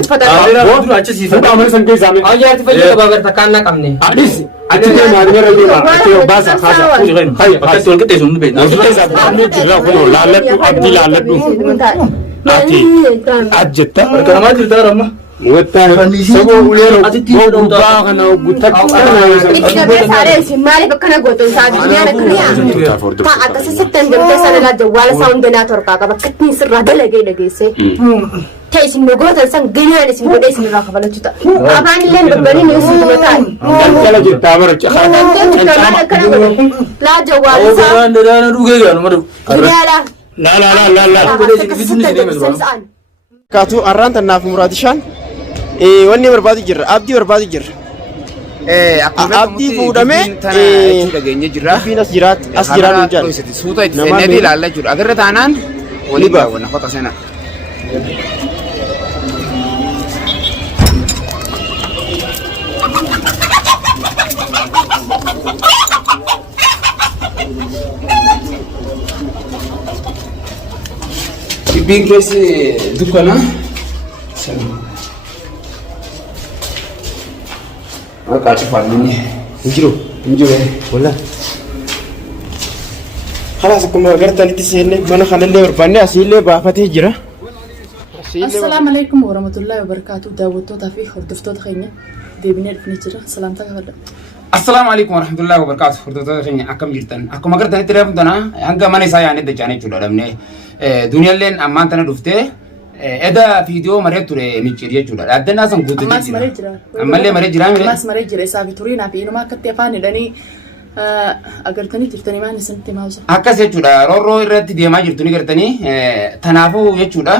تفتح بودر أشي أنت عمل سنكي زامن أجي تفجر بابر تكاننا كمني أديس أتيجي ما أدمر رجيما أتيجي باسا خاصة خير بكرة تقول كده يسون بيت وزوجي زابني جرا كنو لالك أبدي لالك أتي أجتا بكرة ما تقدر أما وتاه سبوا وليرو بوبا كنا وقتك إتكلم سارة سمالي بكنا قوتون سادي أنا كريا أكاسة ستة جمتة سنة لا جوال ساوند ديناتور كاكا بكتني سر هذا لقي سه تيجي سنقول تنسان جينا نسمع بدي سنراك فلا تجتا أبان اللي نبغاني نيوسي تمتان كلا جتا برك لا جوال ساوند أنا روجي أنا مرو لا كاتو أرانت الناف مرادشان wanni barbaadu jirra abdii barbaadu jirra abdii fuudhame biinas jiraat as jiraan jaan suuta itti seenee ilaalaa jiru agarra taanaan waliin daawwanna foto seenaa Bibbiin keessi dukkana Maka cepat injiru wala خلاص كما قلت أنت سيلة من خلنا بربنا سيلة بافته جرا السلام عليكم ورحمة الله وبركاته داوتو تافي خردفتو تخيني ديبني الفنيجرا سلام تكفل السلام عليكم ورحمة الله وبركاته خردفتو تخيني أكم جرتن أكم قلت أنت رأيت دنا عنك ما نساي يعني دجاني جولا دمني دنيا لين أمان تنا دفته إذا فيديو مريت ترى ميجريا جولا أدنى ناس نقول أماس مريجرا أماس مريجرا سافي تورينا في إنه ما كتفاني لاني agartanii jirtanii maan isinitti maawsa akkas jechuudha roorroo irratti deemaa jirtuni gartanii tanaafuu jechuudha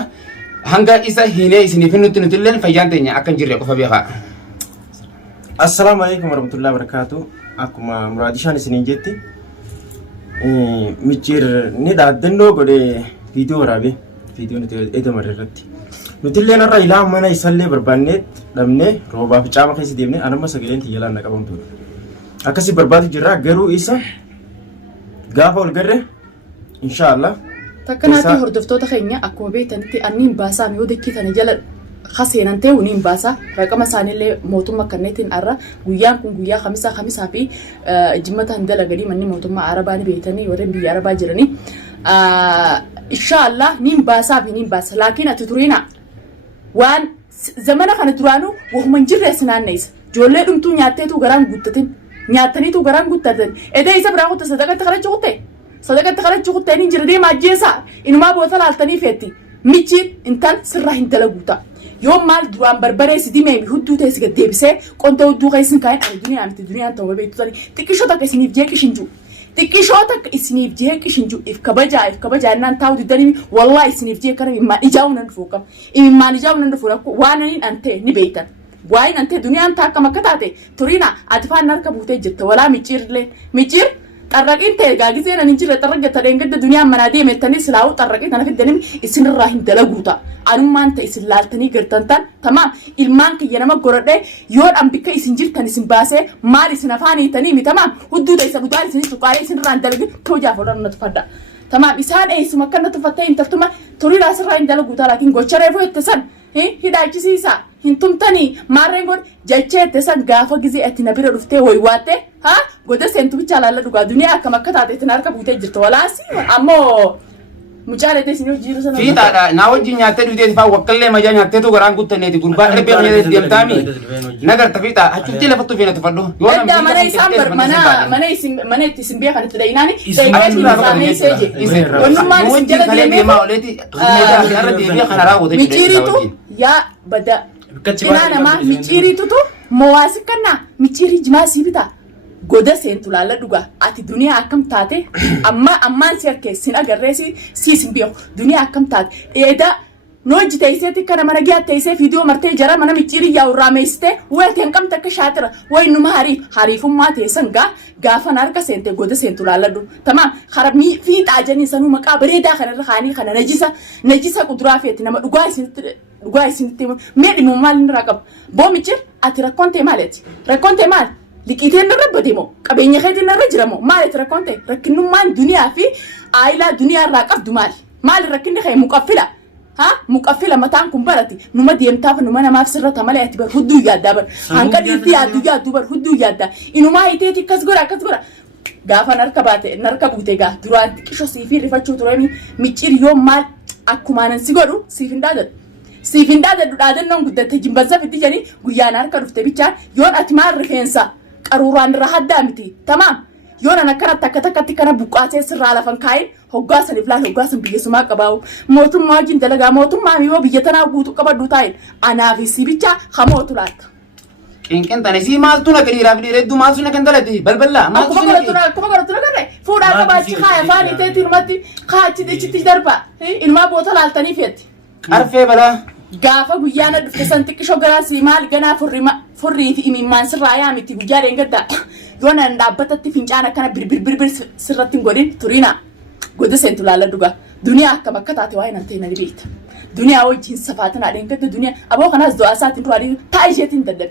hanga isa hiinee isiniif nutti illee fayyaan teenya akka hin jirre qofa beekaa Assalamu alaikum warahmatullahi wabarakatuh akkuma muraadishaan isiniin jetti michir ni dhaaddannoo godhe viidiyoo waraabe viidiyoo nuti eegamarre irratti nuti illee narra ilaa mana isallee barbaanneet dhabnee roobaa fi caama keessa deemnee anamma sagaleen tiyyalaan na qabamtu akkasi barbaadu jirra garuu isa gaafa ol garre inshallah takkanaati hordoftoota keenya akkuma beekanitti anniin baasaa yoo dakkitani jala khaseenan ta'e uniin baasa raqama isaanillee mootummaa kanneetiin arra guyyaan kun guyyaa khamisaa fi jimmata handala gadii manni mootummaa arabaa ni beekanii warreen biyya arabaa jiranii inshallah niin baasaa fi niin baasa laakiin ati turiina waan zamana kana duraanuu wahuman jirrees naanneessa ijoollee dhumtuu nyaatteetu garaan guuttatin nyaataniitu garaan guuttatan edee isa biraa kutta sadaqatti kadhachuu kutte niin jira deemaa ajjeesaa inumaa boota laaltanii feetti michiin intal sirraa hin dalaguuta yoo maal duraan barbaree si dimee hudduu ta'e si gaddeebisee qontee hudduu keessin kaa'in ani duniyaan ta'uu beektutani xiqqishoo takka isiniif jee qishinju if kabajaa innaan taa'u diddanii wallaahi isiniif jee kana immaan ijaa'uu nan dhufuu qaba immaan ijaa'uu nan dhufuu waan aniin an ta'e ni beektan waa'in an ta'e duniyaan taakka makka taate turiina ati faan harka buutee jirta walaa micciir xarraqiin ta'e gaagizee nan hin jirre xarraqa ta'een gadda duniyaan manaa deemettanii silaa'uu xarraqii kana fiddanii isinirraa hin dalaguuta anummaan ta'e isin laaltanii gartantan tamaam ilmaan kiyya nama goradhee yoodhaan bikka isin jirtan isin baasee maal isin afaan hiitanii mi tamaam hudduu ta'e isa gudaan isin tuqaalee isinirraa hin dalagin toojaaf olaan na tufadda tamaam isaan eessuma akka na tufattee hin taftumaa turii raasirraa hin dalaguuta laakiin gocha reefuu itti san hidhaachisiisa hin tumtanii maarreen god jechee itti san gaafa gizee itti na bira dhuftee hoywaatte goda seentu bichaa laalla dhugaa duniyaa akkam akka taate itti harka buutee jirta walaasi ammoo mucaalee isin hojii sana fiixaadha naa wajjin nyaattee dhufteeti faa wakkaallee majaa nyaatteetu garaan guuttaneeti gurbaa erbee manyaa deemtaami nagarta fiixaa achuutti lafattu fiina tufadhu yoo mana isaan mana itti isin beekan itti dhayinaani dheedeetiin isaanii seeje wannummaan isin jala deemee michiiritu yaa bada cinaa namaa michiiritutu mowaasi kannaa michiirii jimaa sii bitaa goda seentu laalla dhugaa ati duniyaa akkam taate ammaan si harkeessin agarreesi siisin beeku duniyaa akkam taate dheeda nooji teesseetti kana mana giyaa teessee fiidiyoo martee jara mana micciirii yaa'urraa meessitee weeti hanqamte akka shaatira wayinuma hariifummaa teessan gaafa harka seente goda seentu laalla dhugu tamaam harabni fiixaa janii sanuu maqaa bareedaa kanarra kaanii kana najisa kuduraa feeti nama dhugaa isinitti mee dhimma maal inni irraa qaba boo micciir ati rakkoon maal liqiiteen irra badeemo qabeenya keetiin irra jiramo maal rakkoonte rakkinnummaan duniyaa fi aayilaa duniyaa irraa qabdu maal rakkinni kee muqaffila ها مقفل متان كمبرتي نما ديمتاف نما نما في سرة تملي اعتبر هدو يادا بر هنكا ديتي يادو بر هدو يادا إنو ما هيتيتي كسغورا غافا نركبوتي غا دران كيشو سيفي رفاتشو ترامي ميچير يوم مال أكمان سيغورو سيفين دادن نون قدت جنبزا في تجاني غيان هركا رفته بيچار يون أتمار رفينسا قروران راحت دامتي تمام يون أنا كنا تكتكتي كنا بقاسي سر على فنكاين هوغاسن إفلان هوغاسن بيسوما كباو موتم ما جين دلغا موتم ما ميو بيجتنا بوتو كبادو تاين أنا في سيبيچا خموتو لات إنكن تاني سي مال تونا كري رابلي ردو مال تونا كندلا دي بلبلا مال كما قلتنا كره فودا كباچي خايا فاني تيتي رمتي خاچي دي چتي دربا إنما بوتل التاني فيت عرفه بلا غافا غيانا دفتسن تكشو غراسي مال غنا فري في إممان سرايا متي غيارين غدا يونا ندابتتي فنجانا كان بير سرتين غودين تورينا غود سنتو لالا دوغا دنيا كما كتاتي واين انتينا البيت دنيا وجين صفاتنا دين كد دنيا ابو خناس دو اساتين تواري تايجتين ددب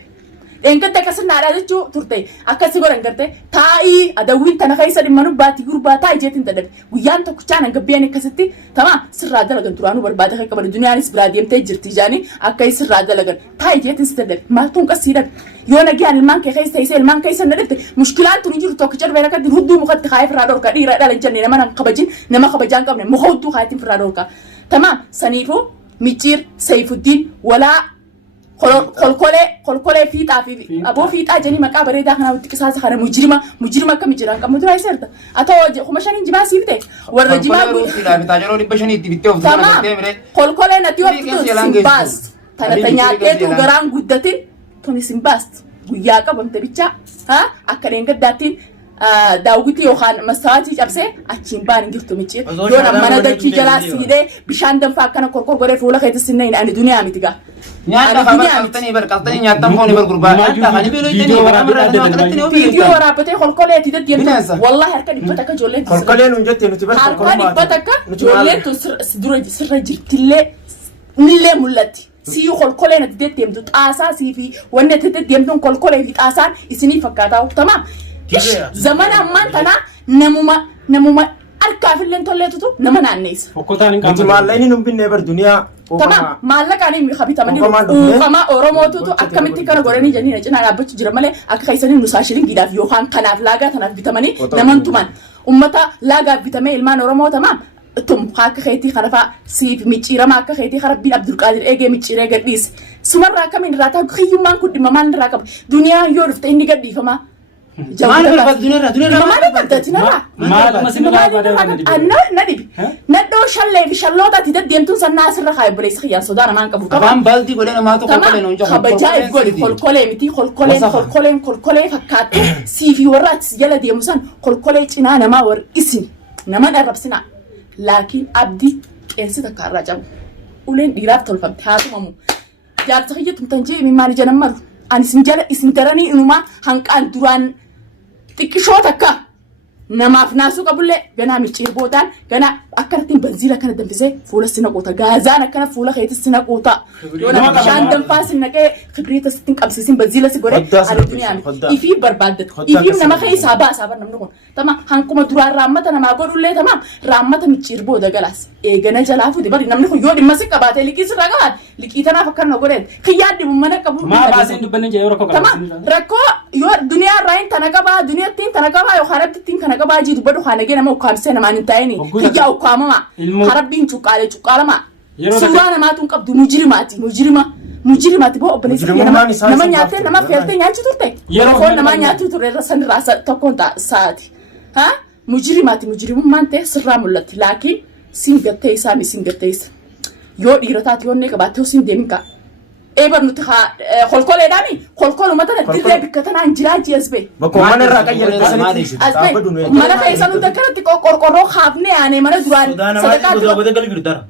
دين كد كسنا رادچو تورتي اكاسي غورن غرتي تاي ادوين تنخايس دمنو باتي غربا تايجتين ددب غيان تو كچانا غبياني كستي تمام سراده لغن تورانو برباده كبر دنيا نس براديم تي جرتي جاني اكاي سراده لغن تايجتين ستدب ما تون قصيده يونا جان المان كي خيس تيسل المان كيس ندفت مشكلات تنجر توكجر بينك هدو مخد خايف رادور كدير دال جن نما خبجين نما خبجان قبل مخودو خايتين فرادور كا تمام سنيفو ميچير سيف الدين ولا خلكله في طافي ابو في طاجني مقابره دا خنا وتكساس خنا مجرمه كم جيران كم تراي سرت اتو خمشان جما سيفته ورجما لا بتاجرو لبشني بيتو تمام خلكله نتيو باس تنتنياتو غران غدتين توني سيمباست غيا قبمت بيچا ها اكرين غداتين داوغتي يوخان مساواتي جابسه اچين بان غيرتو ميچي يونا مانا دكي جلاسيده بشان دنفا كنا كوركور غري فولا خيت سنين ان دنيا ميتيغا نياتا خبرتني بركلتني نياتا فوني برغربا نياتا خني بيلويتني ورا فيديو ورا بتي خلكله تيدت ينت والله هركا دبتك جولين خلكله نجت نتبر هركا دبتك جولين سر جرتله نيله مولتي سيو خلكله نتدت يمدو طاسا سيفي ونتدت يمدو خلكله في طاسان اسني فكاتاو تمام زمان أمان تنا نموما أركاف اللي نطلعته نمنا الناس. فكوتان إنك أنت مالين نمبين نبر دنيا. تمام مالك أنا مخبي تمانين وكما أوروموتو أكملتي كنا غورني جاني نجنا رابط جرمله أكخيسني نساشرين جدا في يوخان كناف لاجا تناف بتمانين نمان تومان أمتا لاجا بتمانين المان أورومو تمام تم خاك خيتي خرفا سيف ميچيرا ماك خيتي خرب بين عبد القادر ايجي ميچيرا غديس سمر راكا من راتا خيومان كود ممان راكا دنيا يورفت اني غدي فما ما نبغى دنيا ما نبغى تنارا أنا ندي ندو شلة في شلوتا تيجي ديمتون سناس الرخاء بريس خيار سودان ما نكبر كمان بالدي قلنا ما تقول كلنا نجوا خبجاي قول كل متي كل فكات سيفي ورات يلا ديموسان كل تنا أنا ما ور اسمي نما نعرف سنا لكن أبدي إنسى تكرر جام ولين ديراب تلفم هاتو مامو جار تخيل تمتنجي من ماري جنمر أنا سنجلا إسنتراني إنه ما هنك أندوران تكشوتك نما فناسو قبل جنا ميچير بوتان جنا أكرتين بنزيلا كنا دنفزه فولا السنة قوتا غازانا كنا فولا خيت السنة قوتا يونا مشان دنفاس إنك خبرية ستين قبسين بنزيلا سيقولي على الدنيا إفي بربادت إفي نما خي سابا نمنون تمام هنكم ترى رامة نما قولوا لي تمام رامة ميچير بودا جلاس إيه جنا جلافو دي بري نمنه يودي مسك كباتة لكيس رجال لكيتنا فكر نقولين خيار دي ممنا كبر ما باسين دبنا جاي وركو تمام ركو يور دنيا راين تناقبا دنيا تين تناقبا يو خرب تين تناقبا جيد بدو خانة جينا مو كامسين ما ننتهيني هي أو كامما خرب بين شوكالة ما سوانا ما تنقب مجرماتي بو بنيس نما نياتي نما فيرتي نياتي تورتي يرفون نما نياتي تورتي رسن راسا تكون تا ساعتي ها مجرم ما انت سرام اللت لكن سينغتي سامي سينغتيس يو ديرتات يو نيك باتو سين ديمكا إيبر نتخا خلكله دامي خلكله مثلا تدري بكتنا انجلاجي أسبي بكو من الرأي يلتسني أسبي مانا كيسانو تكرر تكو كوركورو خافني يعني مانا دران صدقات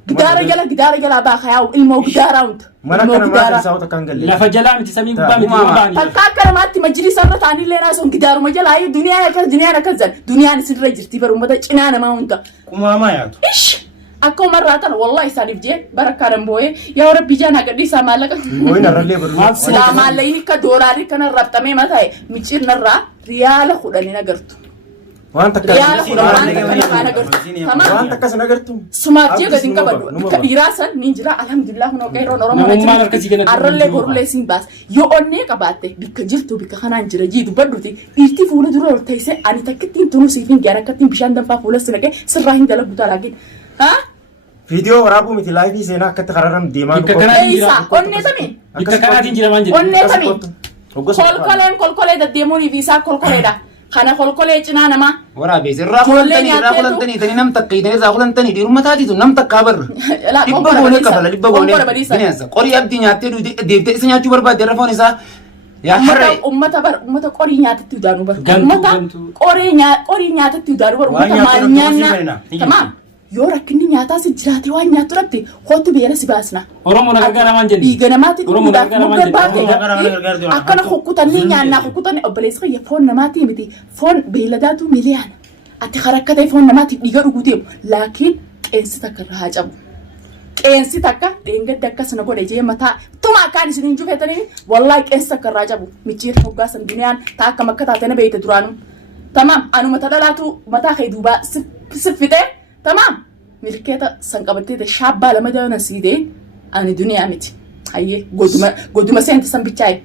جدار يلا باخياو المو جداراوند مانا كنا ما تساوي تكانجل لا فجلا متسمي بامي تباني فكاكر ما تمجري سنة تاني لنا سون جدار مجلا هاي دنيا نكذب دنيا نسير جرتي برو ماذا إننا ما هونتا كوما ياتو إيش أكو مرة والله يسالف جي بركة رمبوي يا رب جانا قدي سامالك وين الرلي برو سلام عليك كدوراري كنا ربطمي ما تاي ميشير نرا ريال خداني نقرتو waan takka Yaala kudha waan takka namaan agartu. Tamaa. waan takka san agartu Sumaaf jee gadi hin qabadhu. Bikka dhiiraa san ni jira alhamdulillah kun qeerroon Oromoo Namummaan akkasii kanatti arrallee borullee siin baas. Yoo onnee qabaatte bikka jirtu bikka kanaan jira jii dubbadhuti dhiirti fuula dura ol teessee ani takkittiin tunuu siif hin gyara akkattiin bishaan danfaa fuula si naqee sirraa hin dalagu talaagin. Haa? viidiyoo waraabuu miti laayifii seenaa akkatti kararam deemaa Bakka kanaa- Eeysaa onnee samii. Bakka kanaatiin jira maan jedhu. Onnee samii. Kolkolee deddeemuun fi isaa kolkoleedha. Kana kolkolee cinaa namaa. Waraabes irraa kulantanii tani nam takka itanii irraa kulantanii dhiirummaa taatiitu nam takkaa barra. Dhibba goonee qabala dhibba goonee bineensa qorii abdii nyaattee deebitee isa nyaachuu barbaadde irra foon isaa. Yaa harree. Ummata qorii nyaatatti udaanu bar. Gantuu, Ummata gantuu. qorii nyaatatti udaanu bar. Waan Ummata maal nyaatu irratti nyaanna. ni Tamaam. Yoo rakkinni nyaataa si jiraate waan nyaattu irratti hootu beela si baasna. Oromoo na gargaara maan jenni. Dhiiga namaatti Oromoo na gargaara maan jenni. baate. Akkana kukkutanii nyaannaa kukkutan obboleessa kiyya foon namaatii miti. Foon beeladaatu miliyaana. Ati harakkatee foon namaatiif dhiiga dhuguu deemu. Laakiin qeensi takka irraa haa cabu. Qeensi takka dheengadda akkasuma godhe jee mataa tuma akkaan isin hin jufeetanii wallaahi qeensi takka irraa cabu. Micciirri hoggaasan duniyaan taa akkam akka taate na beeyte duraanuu. Tamaam anuma dhalaatu mataa kee duubaa siffitee tamaam milkeeta san qabattee shaabbaa lama dabalan siidee ani duniyaa miti. Hayyee goduma seenti san bichaa'e.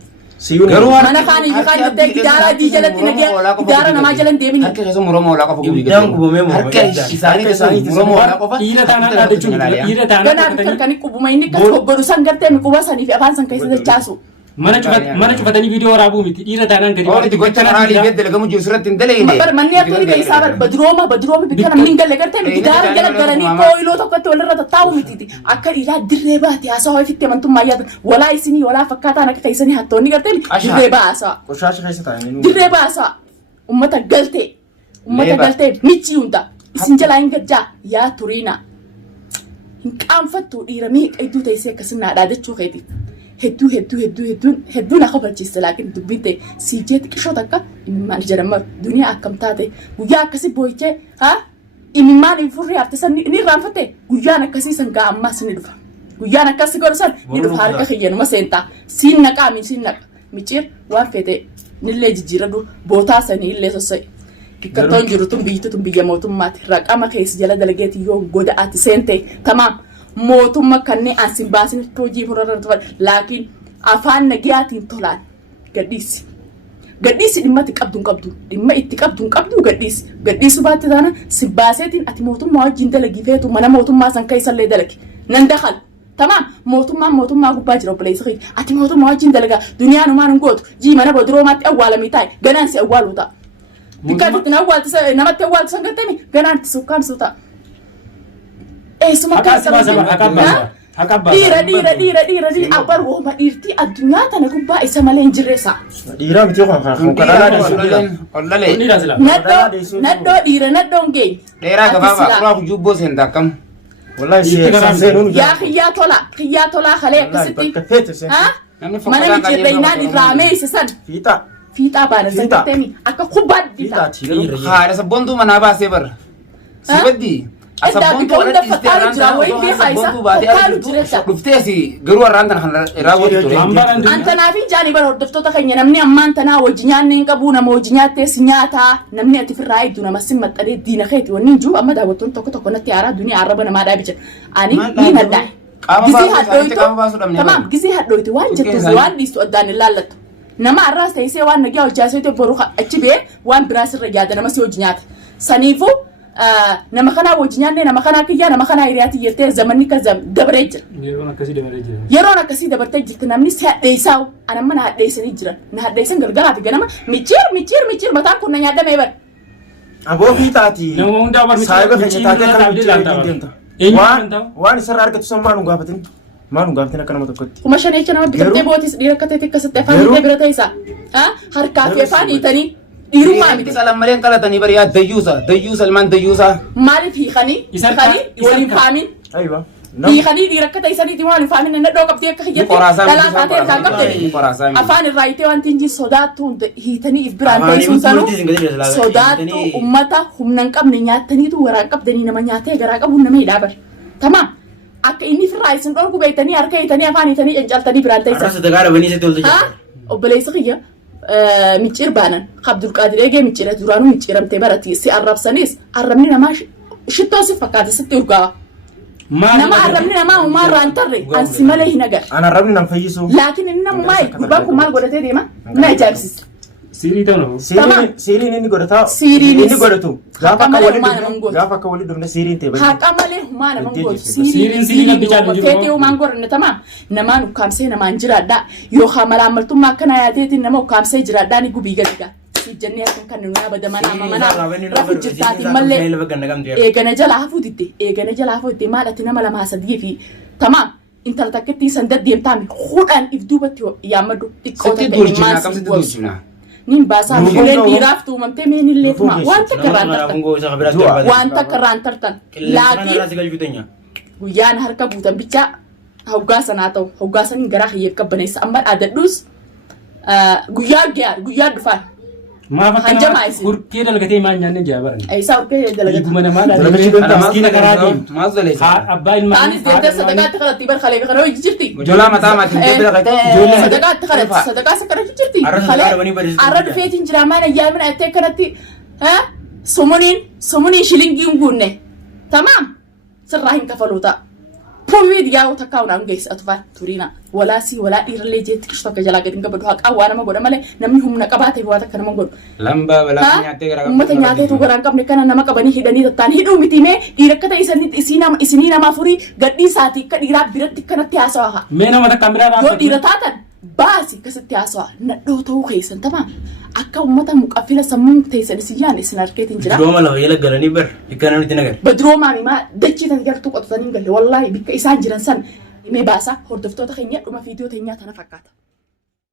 Garuu Mana kaanii fi kaan jettee gidaara adii jalatti nagee gidaara namaa jalan deemini. harka keessa muramaa olaa qofa gubbii Ibiddaan gubamee muramaa. harka isaanii keessa muramaa olaa qofa. Dhiira taanaan dhaadachuun dhiira taanaan Ganaa dhaadatanii kan qubuma inni akkas goggoru san gartee miquba sanii fi afaan san keessa dachaasu. mana cufatanii viidiyoo waraabuu miti dhiira taanaan gadi Oolti gocha kanaalii beekte dalagamuu jiru sirratti hin dalagne. Bar manni akka inni isaa bar badrooma bikka namni hin galle gartee gidaara jala galanii kooyiloo tokkotti walirra tattaa'u miti. Akka dhiiraa dirree baate haasawaa ofitti amantummaa yaada walaa isinii walaa fakkaataan akka keessanii hattoonni gartee dirree baasa. Qoshaasha keessa taa'anii Dirree baasa. Ummata galtee michi hunda isin jalaa hin gajjaa yaa turiina. Hin qaanfattu dhiira miidha hedduu teessee akkasuma dhaadachuu keetiif. Hedduu na kabachiisa laakiin dubbite siijeetti qishoo takka imimmaan jedhama duniyaa akkam taate guyyaa akkasii boo'ichee imimmaan hin furrii hafte san ni irraanfatte guyyaan akkasii san gaa ammaas ni dhufa guyyaan akkasii godhu san ni dhufa harka kiyyanuma seentaa siin naqa miciir waan feete nillee jijjiiradu bootaa sanii illee sossa'e. Kikkattoon jiru tun biyyi tun biyya mootummaati raqama keessa jala dalageeti yoo goda'aati seente tamaam. Mootummaa kanneen ansin baasin hojii furarra turan laakiin afaan nagayaatiin tolaan gadhiisi. Gadhiisi dhimma itti qabdu gadhiisu baatte taana si baaseetiin ati mootummaa wajjin dalagii feetu mana mootummaa san keessallee dalagi nan dakal. Tamaam mootummaa gubbaa jira obboleessa kee ati mootummaa wajjin dalagaa duniyaan humaan hin gootu jii mana bodroomaatti awwaalamii taa'e ganaan si awwaalu ta'a. Dikkaatitti namatti awwaaltu san garteemi ganaan itti sukkaamsu ta'a. Eesuma dhiira abbar wooma dhiirtii addunyaa tana gubbaa isa malee hin jirreessa. dhiiraa miti kan Naddoo dhiira naddoon geenye. Dheeraa gabaabaa kuraa jubboo seentaa akkam. wallahi Yaa kiyyaa tolaa kalee akkasitti. Mana micirreeynaan irraa meeyse san. Fiixaa baana san garteemi akka kubbaa didditaa. Haadha sabboontuu manaa baasee barra. Sibaddi. Sabboontuu hunda fakkaalu jira wayii beekaa isa fakkaalu jireessa. Dhuftee asii garuu warraan kana kan raawwatu ture. Antanaa fi jaanii bara hordoftoota keenya namni ammaan tanaa wajji nyaanne hin qabu nama wajji nyaattees nyaata namni ati firraa hedduu nama sin maxxanee diina keeti wanni hin jiru amma daawwattoonni tokko natti haaraa duniyaa arraba namaa dhaabicha. Ani ni naddaa'e. Gizii hadhooytu waan jettuuf waan dhiistu addaan hin laallattu. Nama arraas ta'isee waan nagaa hojjaasee boru achi bee waan biraas irra yaada nama si wajji nyaata. Saniifuu nama kanaa wajji nyaanne nama kanaa kiyyaa nama kanaa hiriyaatti jettee zamanni ka dabaree jira. Yeroon akkasii dabartee jirti namni si hadheessaa'u anamma na hadheessanii jiran na hadheessan galgalaa fi ganama micciir mataan kun na nyaadamee bara. Aboo fiixaati. Nama hundaa barmi Saayiba keenya taatee kan deemta. Waan isarraa argatu san maal nu gaafatin akka nama tokkotti. Kuma shaneecha nama biqiltee bootis dhiira akka ta'e akkasitti afaan hiitee bira ta'isaa. Harkaa fi afaan hiitanii dhiirummaa miti. Qalan malee qalatanii bari yaa dayyuusa ilmaan dayyuusaa. Maaliif hiikanii waliin faamin. Hiikanii dhiira akka ta'isaniiti waliin faamin inni dhoo qabdee akka hiyyatti dhalaa taatee irraan qabdanii. Afaan irraa hiitee wanti hin jiru sodaattuu hiitanii if biraan teessuun sanuu sodaattuu uummata humna hin qabne nyaattaniitu waraan qabdanii nama nyaatee garaa qabuun nama hidhaa bara. Tamaam. Akka inni firraa isin dhorku beektanii harka hiitanii afaan hiitanii cancaltanii biraan teessan. Arrasa dagaadha banii isatti ol tajaajilu. Obboleessa kiyya micciir baanan Abdul Qadir eegee micciira duraanuu micciiramtee barati si arrabsanis arrabni namaa shittoo si fakkaate sitti urgaa nama arrabni namaa umaa raantarre ansi malee hin agar Ana arrabni nam fayyisu. laakiin inni namumaa gurbaan kun maal godhatee deema na ajaa'ibsiisa. Sirii ta'u. Siriin inni godhata. Siriinis. Inni godhatu. Haqa malee humaa nama hin gootu. Gaafa akka walitti dhufne siriin ta'e baay'ee. Haqa malee humaa nama hin gootu. Siriin bichaa jiru. Teetee humaan gorne tamaa namaan ukkaamsee namaan jiraadhaa yookaan malaamaltummaa akkana yaateetiin nama ukkaamsee jiraadhaa ni gubii gadiidha. Jennee akka kan nu yaabada mana rafu jirtaati malee eegana jalaa hafuutti eegana maalati nama lama sadii fi tamaam intala takkeetti san daddeemtaami hudhaan if duubatti yaamadu Sitti durjina kam sitti durjina. nin baasaa fuuleen dhiiraaf tuumamtee meenillee tuma wanta karraan tartan laakiin guyyaan harka buutan bichaa hoggaa sanaa ta'u hoggaa saniin garaa hiyyeef qabbaneessa amma dhaadadhuus guyyaa dhufaan. Maaf akkana urkee dalgatee maal nyaanne jaabaran. Isa urkee dalgatee. Iguma namaa dalgatee maskiina karaa deemu. Maas dalee. Abbaa ilmaa. Taanis deemtee sadaqaatti kadhatti bar kalee kana hojii jirti. Joolaa mataa maatiin deemtee kadhatti. Sadaqaatti kadhatti sadaqaa isa kadhatti jirti. Arra dhufeetiin jira maal ayyaamina ettee kanatti sumuuniin shilingiin guunne tamaam sirraa hin kafaluuta. Puuwii diyaa'uu takkaa hunaan geessi atufaan turiina walaasii walaa dhiirallee jeetti qishtu akka jalaa gadi hin gabbadu haqaa waa nama godha malee namni humna qabaatee waa takka nama godhu. Lambaa balaa nyaattee gara Uummata nyaateetu garaan qabne kana nama qabanii hidhanii tattaan hidhuu miti mee dhiira akka ta'e isinii nama furii gadhii isaatii akka dhiiraa biratti kanatti haasawaa. Mee nama takka biraa Yoo dhiira taatan baasi akkasitti haasawaa nadhoo ta'uu keessan tamaa akka uummata muqaffila sammuu teessan isiyyaan isin harkeetiin jira. Drooma lafa yala galanii bar ikkana nuti nagar. Badroomaa mimaa dachiitan gartuu qotatanii hin galle wallaahi bikka isaan jiran san mee baasa hordoftoota keenya dhuma viidiyoo teenyaa tana fakkaata.